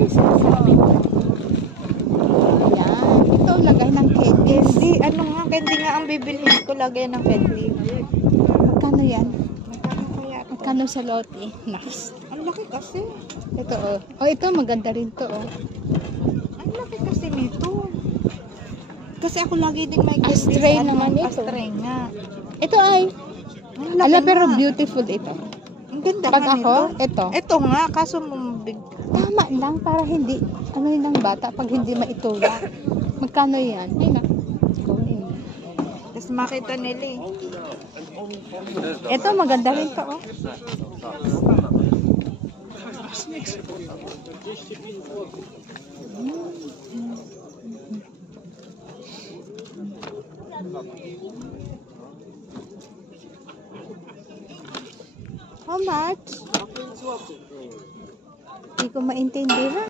Ay, sinasabi ko. Ayan. Ito, lagay ng candies. Candy. Ano nga? Candy nga ang bibilhin ko. Lagay ng candy. Magkano yan? Magkano kaya ito? Magkano sa lote? Nice. Ang laki kasi. Ito, oh. Oh, ito, maganda rin to, oh. Ang laki kasi nito. Kasi ako lagi din may candy. Astray sa naman ito. Astray nga. Ito ay, Ang laki ala, pero nga. beautiful ito. Ang ganda Pag nga ako, nito. ito. Ito nga. Kaso big. Tama lang, para hindi, ano yun ng bata, pag hindi maitulak. Magkano yan? Ay, na. Tapos makita nila eh. Ito, maganda rin to, oh. How much? Hindi ko maintindihan.